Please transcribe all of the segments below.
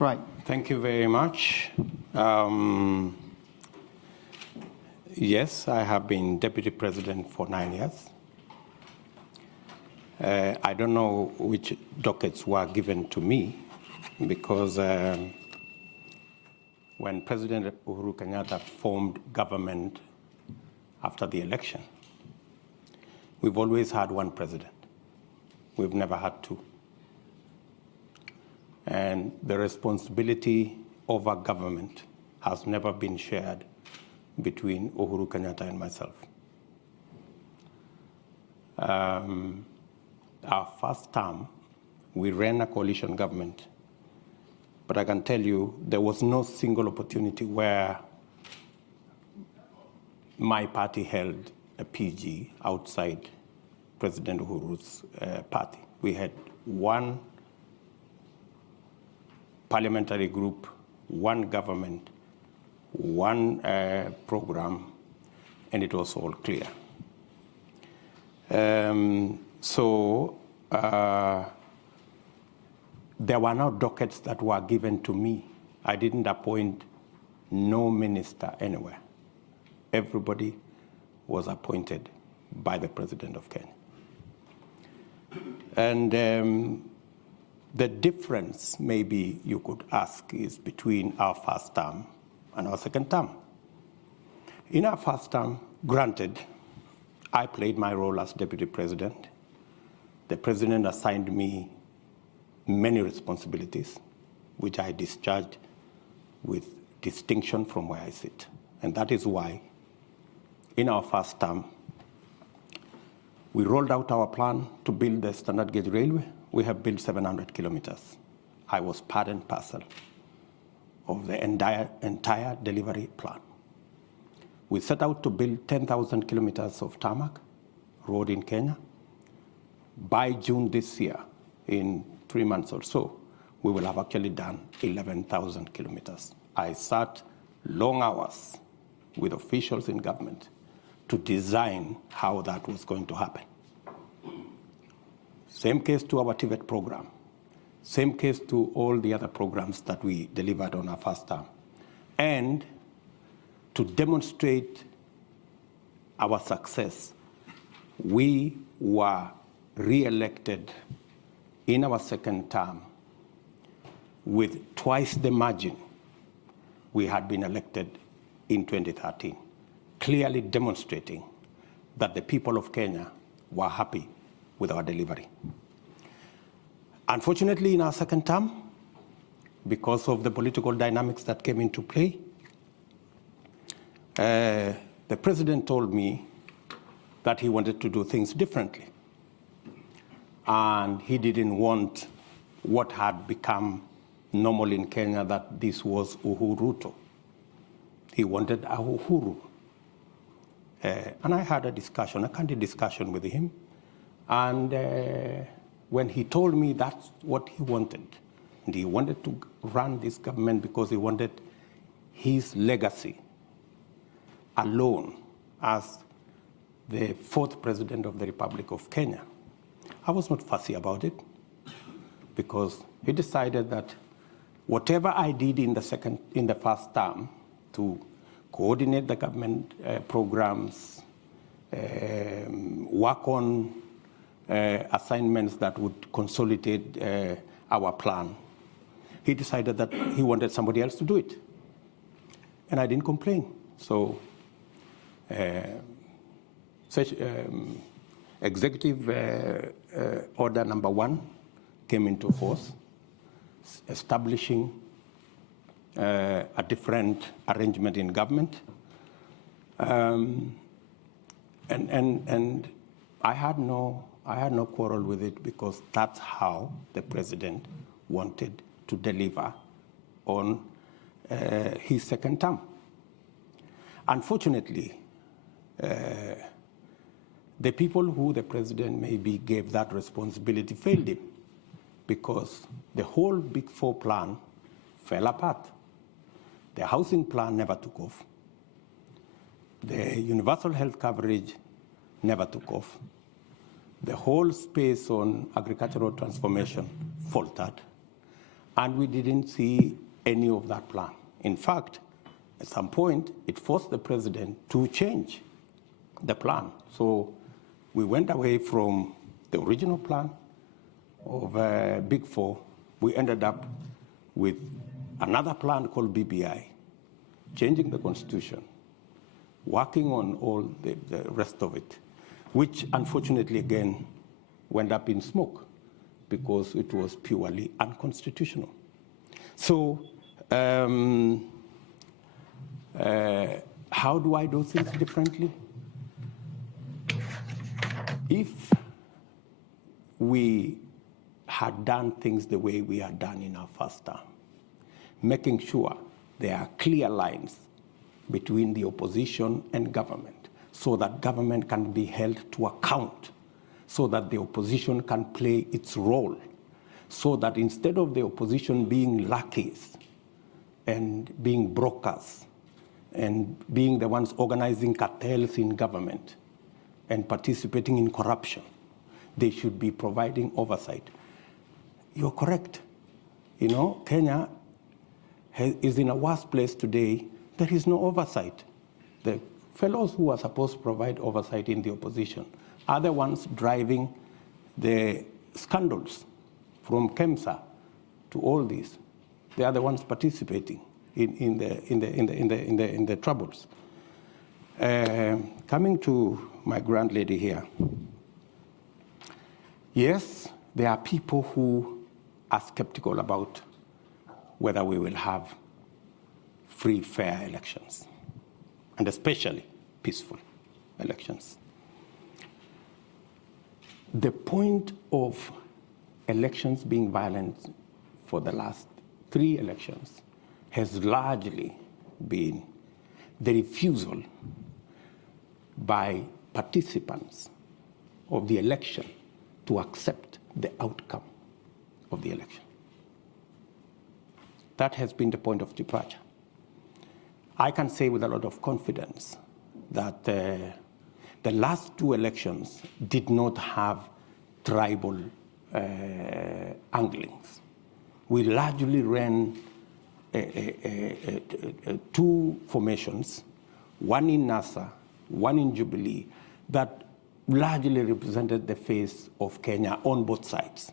Right. Thank you very much. Yes, I have been deputy president for 9 years. I don't know which dockets were given to me because when President Uhuru Kenyatta formed government after the election, we've always had one president. We've never had two. And the responsibility over government has never been shared between Uhuru Kenyatta and myself. Our first term, we ran a coalition government, but I can tell you there was no single opportunity where my party held a PG outside President Uhuru's party. We had one parliamentary group, one government, one program, and it was all clear. There were no dockets that were given to me. I didn't appoint no minister anywhere. Everybody was appointed by the President of Kenya. And the difference, maybe you could ask, is between our first term and our second term. In our first term, granted, I played my role as deputy president. The president assigned me many responsibilities, which I discharged with distinction from where I sit. And that is why, in our first term, we rolled out our plan to build the standard gauge railway. We have built 700 kilometers. I was part and parcel of the entire delivery plan. We set out to build 10,000 kilometers of tarmac road in Kenya. By June this year, in 3 months or so, we will have actually done 11,000 kilometers. I sat long hours with officials in government to design how that was going to happen. Same case to our TVET program. Same case to all the other programs that we delivered on our first term. And to demonstrate our success, we were re-elected in our second term with twice the margin we had been elected in 2013, clearly demonstrating that the people of Kenya were happy with our delivery. Unfortunately, in our second term, because of the political dynamics that came into play, the president told me that he wanted to do things differently. And he didn't want what had become normal in Kenya, that this was Ruto. He wanted a Uhuru. And I had a discussion, a candid discussion with him. And when he told me that's what he wanted, and he wanted to run this government because he wanted his legacy alone as the fourth president of the Republic of Kenya, I was not fussy about it, because he decided that whatever I did in the first term to coordinate the government programs, work on assignments that would consolidate our plan, he decided that he wanted somebody else to do it. And I didn't complain. So executive order number 1 came into force, establishing a different arrangement in government. And I had no quarrel with it, because that's how the president wanted to deliver on his second term. Unfortunately, the people who the president maybe gave that responsibility failed him, because the whole Big Four plan fell apart. The housing plan never took off. The universal health coverage never took off. The whole space on agricultural transformation faltered. And we didn't see any of that plan. In fact, at some point, it forced the president to change the plan. So we went away from the original plan of Big Four. We ended up with another plan called BBI, changing the constitution, working on all the rest of it, which unfortunately, again, went up in smoke because it was purely unconstitutional. So how do I do things differently? If we had done things the way we had done in our first term, making sure there are clear lines between the opposition and government so that government can be held to account, so that the opposition can play its role, so that instead of the opposition being lackeys and being brokers and being the ones organizing cartels in government and participating in corruption, they should be providing oversight. You're correct. You know, Kenya is in a worse place today. There is no oversight. The fellows who are supposed to provide oversight in the opposition are the ones driving the scandals from KEMSA to all these. They are the ones participating in the troubles. Coming to my grand lady here. Yes, there are people who are skeptical about whether we will have free, fair elections, and especially peaceful elections. The point of elections being violent for the last 3 elections has largely been the refusal by participants of the election to accept the outcome of the election. That has been the point of departure. I can say with a lot of confidence that the last 2 elections did not have tribal anglings. We largely ran 2 formations, one in NASA, one in Jubilee, that largely represented the face of Kenya on both sides.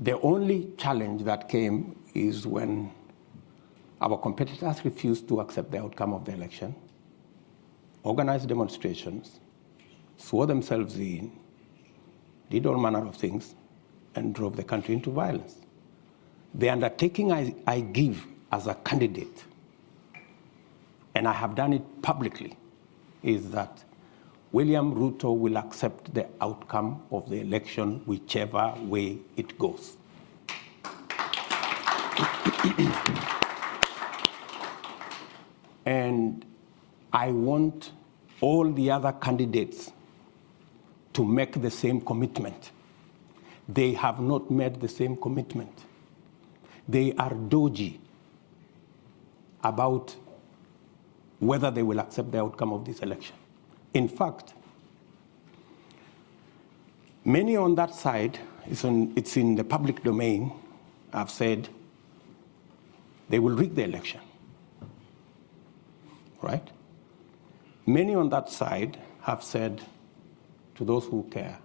The only challenge that came is when our competitors refused to accept the outcome of the election, organized demonstrations, swore themselves in, did all manner of things, and drove the country into violence. The undertaking I give as a candidate, and I have done it publicly, is that William Ruto will accept the outcome of the election whichever way it goes. And I want all the other candidates to make the same commitment. They have not made the same commitment. They are dodgy about whether they will accept the outcome of this election. In fact, many on that side, it's in the public domain, have said they will rig the election, right? Many on that side have said to those who care,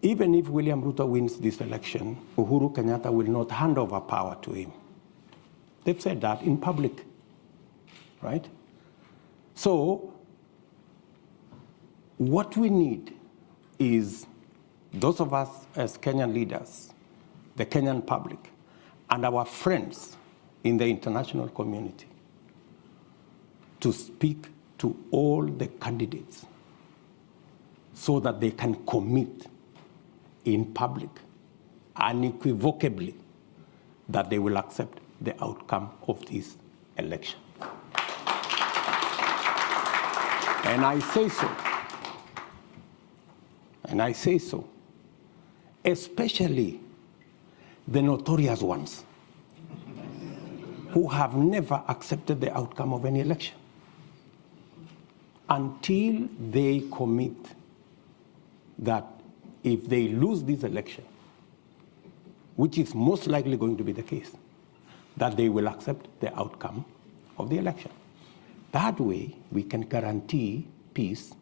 even if William Ruto wins this election, Uhuru Kenyatta will not hand over power to him. They've said that in public, right? So what we need is those of us as Kenyan leaders, the Kenyan public, and our friends in the international community to speak to all the candidates so that they can commit in public unequivocally that they will accept the outcome of this election. And I say so, especially the notorious ones who have never accepted the outcome of any election until they commit that if they lose this election, which is most likely going to be the case, that they will accept the outcome of the election. That way, we can guarantee peace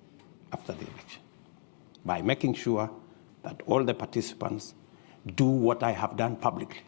after the election by making sure that all the participants do what I have done publicly.